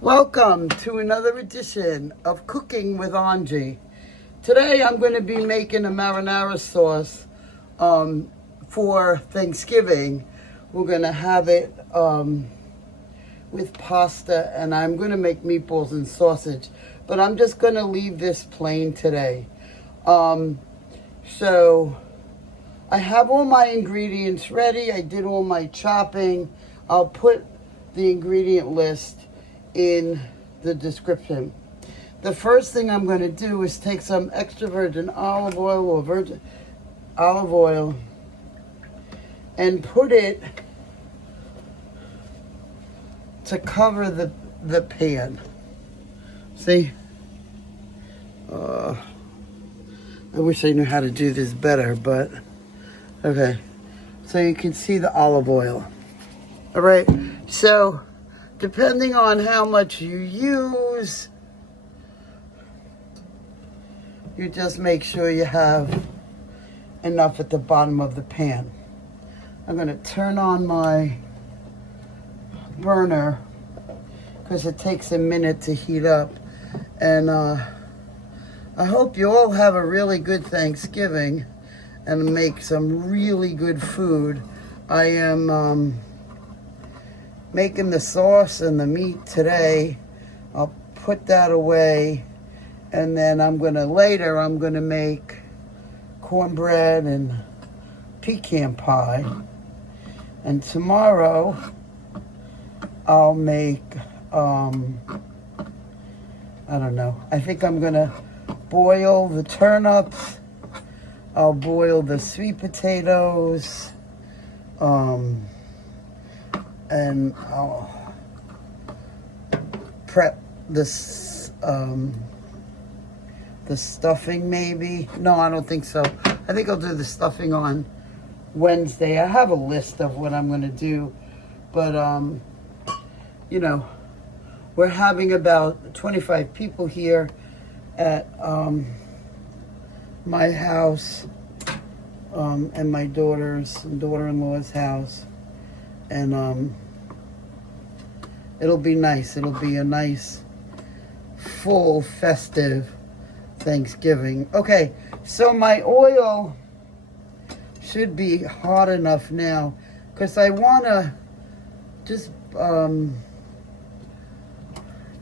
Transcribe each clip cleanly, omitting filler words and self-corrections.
Welcome to another edition of Cooking with Angie. Today I'm going to be making a marinara sauce for Thanksgiving. We're going to have it with pasta, and I'm going to make meatballs and sausage. But I'm just going to leave this plain today. So I have all my ingredients ready. I did all my chopping. I'll put the ingredient list in the description. The first thing I'm going to do is take some extra virgin olive oil or virgin olive oil and put it to cover the pan. See? I wish I knew how to do this better, but okay. So you can see the olive oil. All right. So depending on how much you use, you just make sure you have enough at the bottom of the pan. I'm going to turn on my burner because it takes a minute to heat up. And I hope you all have a really good Thanksgiving and make some really good food. I am making the sauce and the meat today. I'll put that away, and then I'm gonna make cornbread and pecan pie, and tomorrow I'll make I don't know, I think I'm gonna boil the turnips, I'll boil the sweet potatoes, and I'll prep this the stuffing maybe. No, I don't think so. I think I'll do the stuffing on Wednesday. I have a list of what I'm going to do, but you know, we're having about 25 people here at my house and my daughter-in-law's house. And it'll be nice. It'll be a nice, full, festive Thanksgiving. Okay, so my oil should be hot enough now because I want to just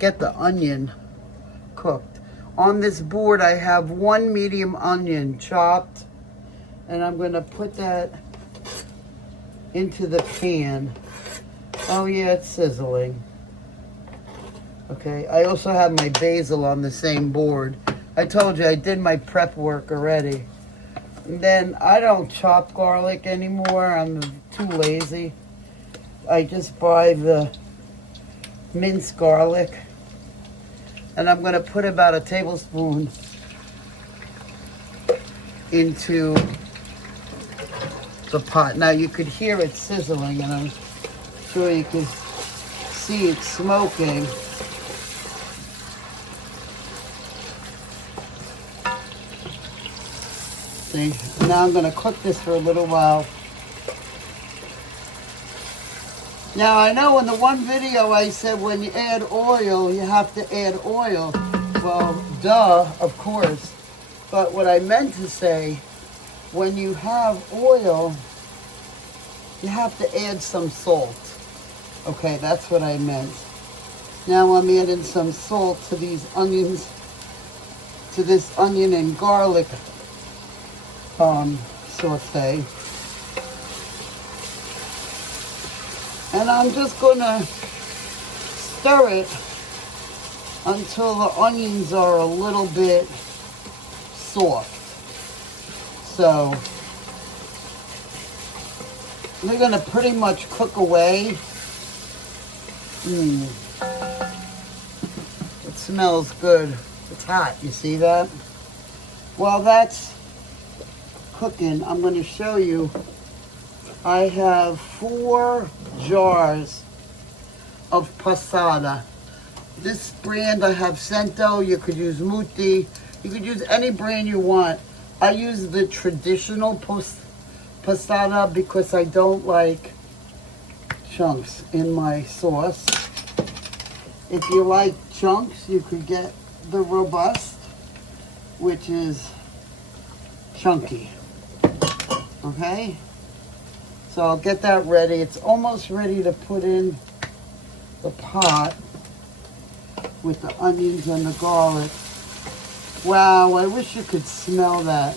get the onion cooked. On this board, I have one medium onion chopped, and I'm going to put that into the pan. Oh yeah, it's sizzling. Okay, I also have my basil on the same board. I told you I did my prep work already. And then I don't chop garlic anymore. I'm too lazy. I just buy the minced garlic. And I'm going to put about a tablespoon into the pot. Now you could hear it sizzling, and I'm sure you can see it smoking. See, now I'm going to cook this for a little while. Now I know in the one video I said when you add oil, you have to add oil. Well, duh, of course. But what I meant to say, when you have oil, you have to add some salt. Okay, that's what I meant. Now I'm adding some salt to these onions, to this onion and garlic saute. And I'm just gonna stir it until the onions are a little bit soft. So they're gonna pretty much cook away. It smells good. It's hot, you see that? While that's cooking, I'm gonna show you. I have 4 jars of Pasata. This brand I have Cento. You could use Muti. You could use any brand you want. I use the traditional Pasata because I don't like chunks in my sauce. If you like chunks, you could get the robust, which is chunky. Okay? So I'll get that ready. It's almost ready to put in the pot with the onions and the garlic. Wow, I wish you could smell that.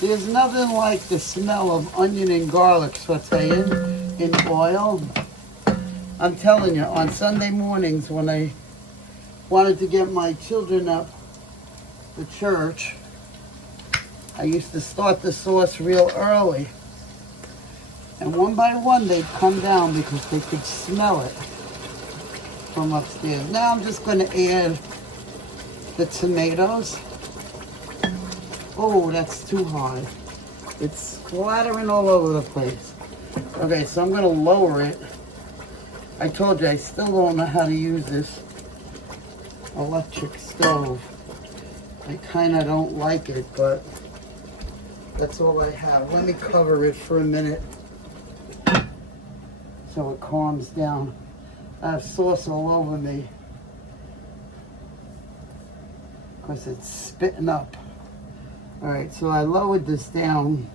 There's nothing like the smell of onion and garlic sauteing in oil. I'm telling you, on Sunday mornings when I wanted to get my children up to church, I used to start the sauce real early. And one by one they'd come down because they could smell it from upstairs. Now I'm just going to add the tomatoes. Oh, that's too hard. It's splattering all over the place. Okay, so I'm going to lower it. I told you, I still don't know how to use this electric stove. I kind of don't like it, but that's all I have. Let me cover it for a minute so it calms down. I have sauce all over me because it's spitting up. All right, so I lowered this down.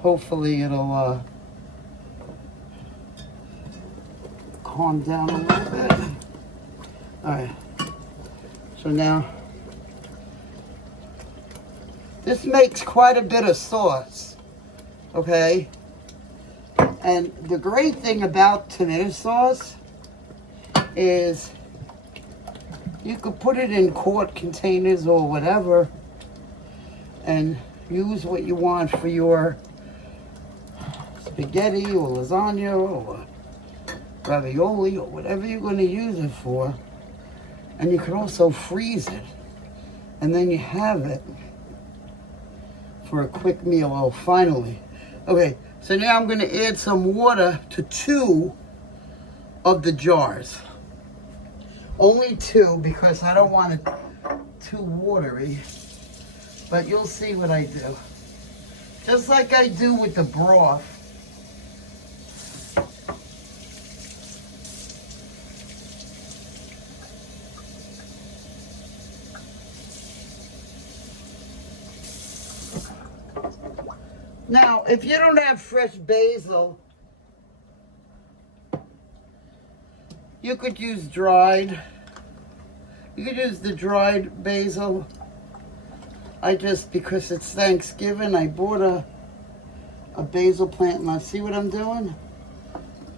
Hopefully it'll calm down a little bit. All right, so now this makes quite a bit of sauce, okay? And the great thing about tomato sauce is you could put it in quart containers or whatever and use what you want for your spaghetti or lasagna or ravioli or whatever you're going to use it for. And you can also freeze it. And then you have it for a quick meal. Oh, finally. Okay, so now I'm going to add some water to 2 of the jars. Only 2 because I don't want it too watery. But you'll see what I do. Just like I do with the broth. Now, if you don't have fresh basil, you could use dried. You could use the dried basil. I just, because it's Thanksgiving, I bought a basil plant. Now, see what I'm doing?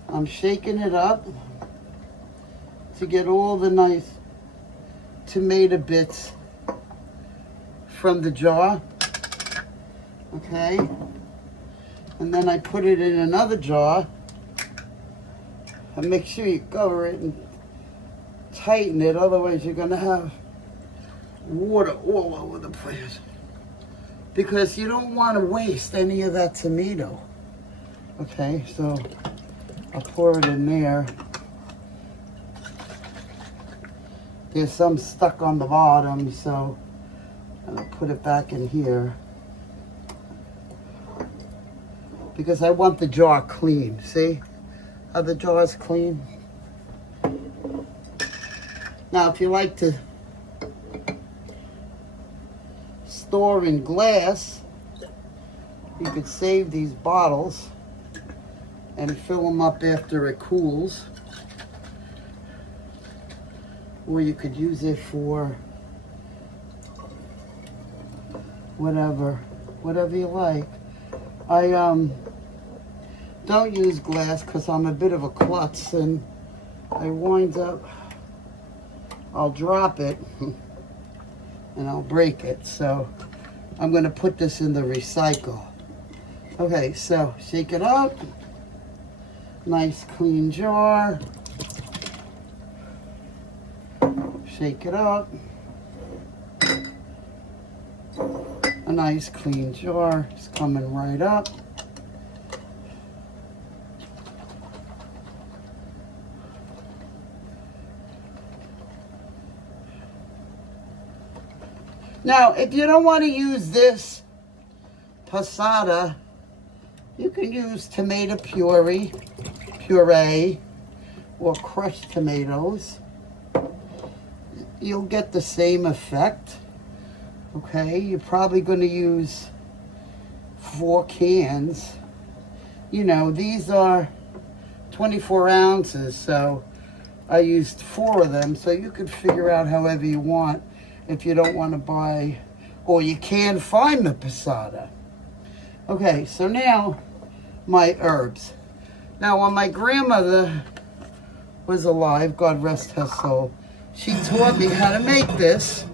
I'm shaking it up to get all the nice tomato bits from the jar. Okay? And then I put it in another jar. And make sure you cover it and tighten it, otherwise you're going to have water all over the place. Because you don't want to waste any of that tomato. Okay, so I'll pour it in there. There's some stuck on the bottom, so I'll put it back in here. Because I want the jar clean. See how the jar's clean? Now, if you like to store in glass, you could save these bottles and fill them up after it cools. Or you could use it for whatever you like. I don't use glass because I'm a bit of a klutz and I wind up, I'll drop it and I'll break it. So I'm going to put this in the recycle. Okay, so shake it up. Nice clean jar. Shake it up. A nice clean jar. It's coming right up. Now, if you don't want to use this Pasata, you can use tomato puree, or crushed tomatoes, you'll get the same effect. Okay, you're probably going to use 4 cans. You know, these are 24 ounces, so I used 4 of them, so you could figure out however you want if you don't want to buy, or you can find the passata. Okay, so now my herbs. Now, when my grandmother was alive, God rest her soul, she taught me how to make this,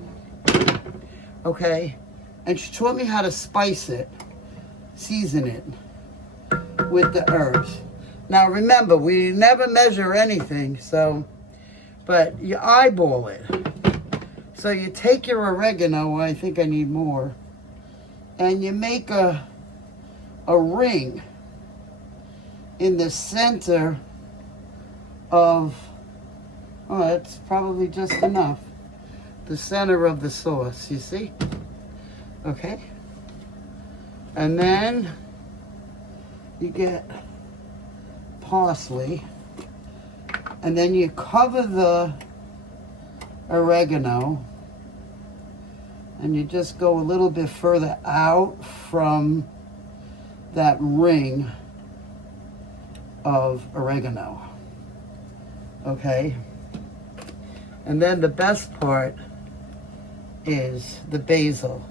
okay? And she taught me how to spice it, season it with the herbs. Now, remember, we never measure anything, so, but you eyeball it. So you take your oregano, I think I need more, and you make a ring in the center of, oh, that's probably just enough, the center of the sauce, you see? Okay. And then you get parsley, and then you cover the oregano, and you just go a little bit further out from that ring of oregano. Okay? And then the best part is the basil.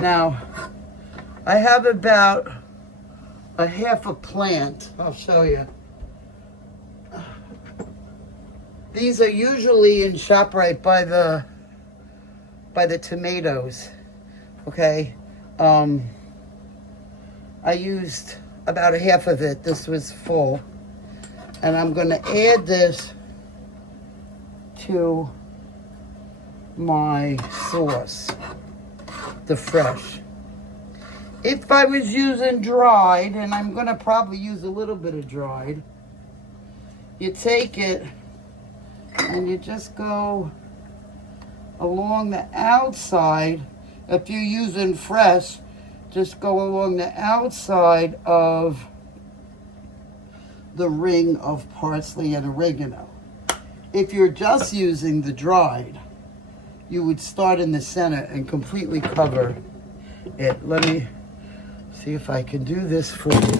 Now, I have about a half a plant. I'll show you. These are usually in ShopRite by the tomatoes. Okay? I used about a half of it. This was full. And I'm going to add this to my sauce, the fresh. If I was using dried, and I'm going to probably use a little bit of dried, you take it and you just go along the outside. If you're using fresh, just go along the outside of the ring of parsley and oregano. If you're just using the dried, you would start in the center and completely cover it. Let me see if I can do this for you.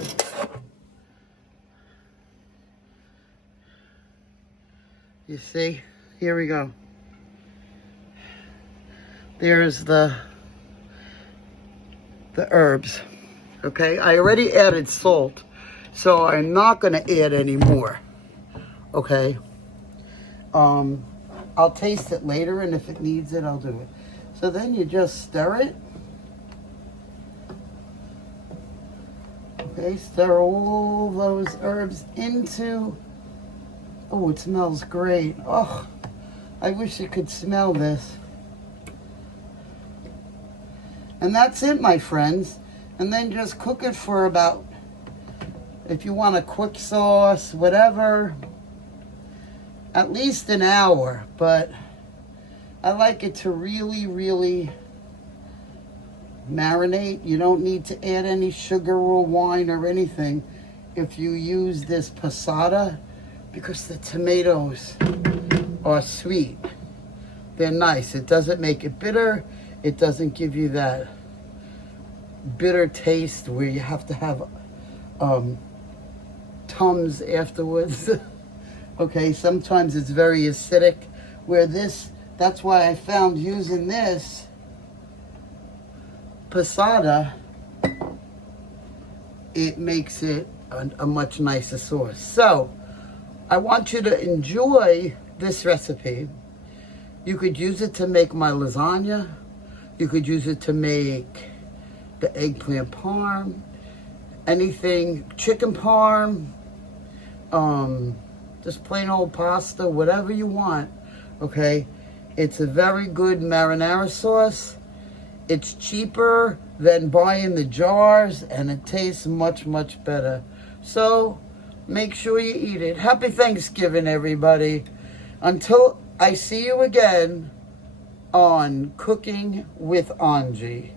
You see? Here we go. There's the herbs. Okay? I already added salt, so I'm not going to add any more. Okay? I'll taste it later, and if it needs it, I'll do it. So then you just stir it. Okay, stir all those herbs into, oh, it smells great. Oh, I wish you could smell this. And that's it, my friends. And then just cook it for about, if you want a quick sauce, whatever, at least an hour. But I like it to really, really marinate. You don't need to add any sugar or wine or anything if you use this passata, because the tomatoes are sweet. They're nice. It doesn't make it bitter. It doesn't give you that bitter taste where you have to have Tums afterwards. Okay, sometimes it's very acidic, where this, that's why I found using this passata, it makes it a much nicer sauce. So, I want you to enjoy this recipe. You could use it to make my lasagna. You could use it to make the eggplant parm, anything, chicken parm, just plain old pasta, whatever you want, okay? It's a very good marinara sauce. It's cheaper than buying the jars, and it tastes much, much better. So, make sure you eat it. Happy Thanksgiving, everybody. Until I see you again on Cooking with Angie.